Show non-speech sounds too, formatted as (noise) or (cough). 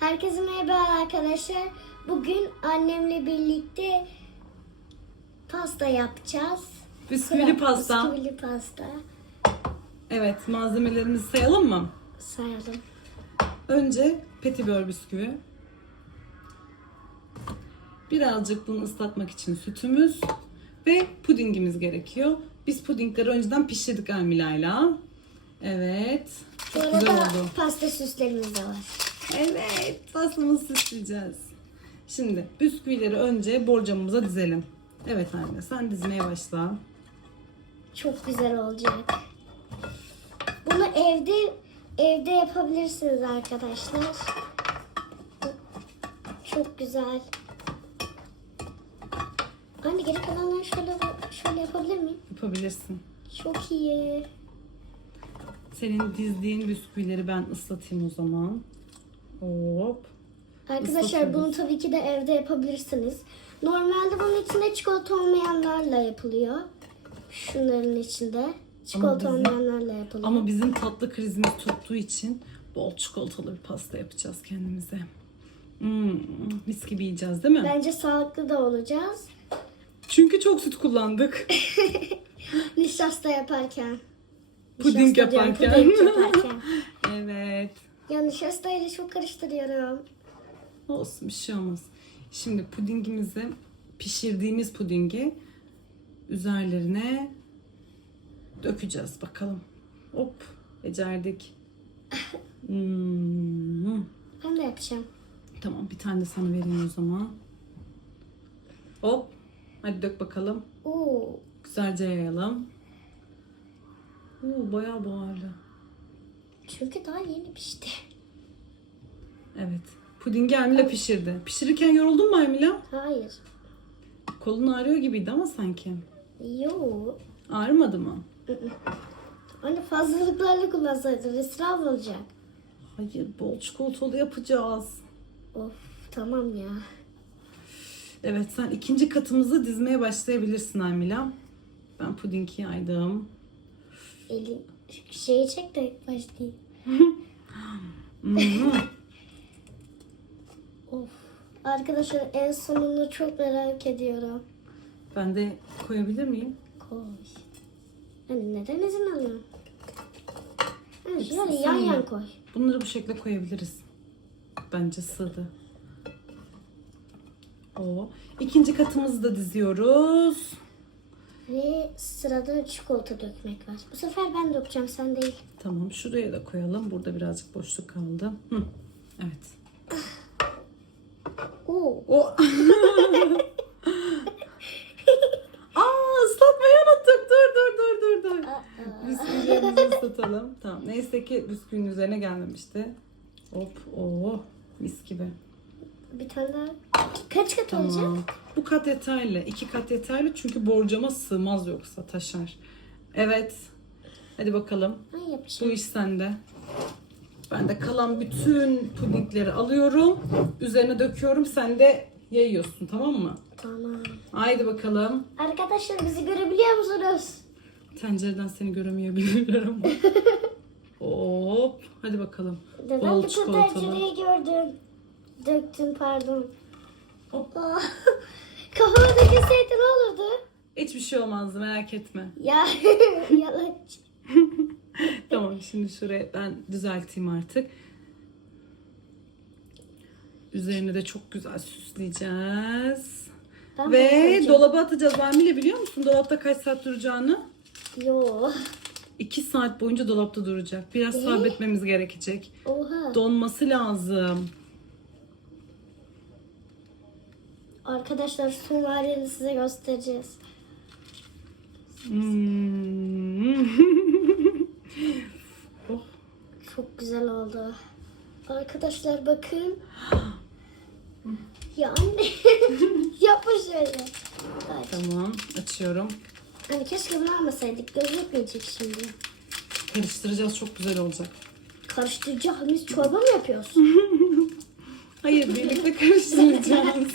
Herkese merhaba arkadaşlar. Bugün annemle birlikte pasta yapacağız. Bisküvili pasta. Bisküvili pasta. Evet malzemelerimizi sayalım mı? Sayalım. Önce petibör bisküvi. Birazcık bunu ıslatmak için sütümüz ve pudingimiz gerekiyor. Biz pudingleri önceden pişirdik Almila'yla. Evet. Bu Çok güzel arada oldu. pasta süslerimiz de var. Evet. Pastamızı süsleyeceğiz. Şimdi bisküvileri önce borcamımıza dizelim. Evet anne sen dizmeye başla. Çok güzel olacak. Bunu evde evde yapabilirsiniz arkadaşlar. Çok güzel. Anne geri kalanları şöyle şöyle yapabilir miyim? Yapabilirsin. Çok iyi. Senin dizdiğin bisküvileri ben ıslatayım o zaman. Hop. Arkadaşlar bunu tabii ki de evde yapabilirsiniz. Normalde bunun içinde çikolata olmayanlarla yapılıyor. Şunların içinde. Çikolata bizim- olmayanlarla yapılıyor. Ama bizim tatlı krizimiz tuttuğu için bol çikolatalı bir pasta yapacağız kendimize. Hmm, mis gibi yiyeceğiz değil mi? Bence sağlıklı da olacağız. Çünkü çok süt kullandık. (laughs) Nişasta yaparken. Puding Nişasta diyorum, yaparken. puding yaparken. (laughs) evet. Ya nişastayla çok karıştırıyorum. Olsun bir şey olmaz. Şimdi pudingimizi pişirdiğimiz pudingi üzerlerine dökeceğiz bakalım. Hop becerdik. (laughs) Hmm. Ben de yapacağım. Tamam bir tane de sana vereyim o zaman. Hop. Hadi dök bakalım. Oo, Güzelce yayalım. Oo, bayağı buharlı. Çünkü daha yeni pişti. Evet. Pudingi Emila pişirdi. Pişirirken yoruldun mu Emila? Hayır. Kolun ağrıyor gibiydi ama sanki. Yo. Ağrımadı mı? Anne fazlalıklarla kullansaydın israf olacak. Hayır bol çikolatalı yapacağız. Of tamam ya. Evet sen ikinci katımızı dizmeye başlayabilirsin Emila. Ben pudingi yaydım. Elin şeyi çek de başlayayım. Hmm. (laughs) Of. Arkadaşlar en sonunu çok merak ediyorum. ben de koyabilir miyim? Koy. Hani neden izin alıyorsun? Yani şöyle yan yan koy. Bunları bu şekilde koyabiliriz. Bence sığdı. O. İkinci katımızı da diziyoruz. Ve sırada çikolata dökmek var. Bu sefer ben dökeceğim sen değil. Tamam şuraya da koyalım. Burada birazcık boşluk kaldı. Hı. Evet. Oo. O. (laughs) Aa ıslatmayı unuttuk. Dur dur dur dur dur. Bisküvilerimizi ıslatalım. Tamam. Neyse ki bisküvinin üzerine gelmemişti. Hop. Oo. Mis gibi. Bir tane daha. Kaç kat olacak? Bu kat yeterli. İki kat yeterli çünkü borcama sığmaz yoksa taşar. Evet. Hadi bakalım. Ay Bu iş sende. Ben de kalan bütün pudingleri alıyorum. Üzerine döküyorum. Sen de yayıyorsun tamam mı? Tamam. Haydi bakalım. Arkadaşlar bizi görebiliyor musunuz? Tencereden seni göremeyebilirler (laughs) ama. Hop. Hadi bakalım. Neden Bol bütün çikolatalı. tencereyi gördün? Döktün pardon. Hop. (laughs) Kafama dökülseydi ne olurdu? Hiçbir şey olmazdı merak etme. (laughs) Ya yalancı. Tamam şimdi şuraya ben düzelteyim artık. Üzerine de çok güzel süsleyeceğiz. Ben Ve dolaba atacağız. Amile biliyor musun dolapta kaç saat duracağını? Yo. 2 saat boyunca dolapta duracak. Biraz Ne? sabretmemiz gerekecek. Oha. Donması lazım. Arkadaşlar son halini size göstereceğiz. Hmm. (laughs) oh, Çok güzel oldu. Arkadaşlar bakın. Ya anne. (laughs) Yapma şöyle. Aç. tamam açıyorum. Hani keşke bunu almasaydık. Gözükmeyecek şimdi. Karıştıracağız çok güzel olacak. Karıştıracağız. Biz çorba mı yapıyoruz? (laughs) Hayır birlikte karıştıracağız.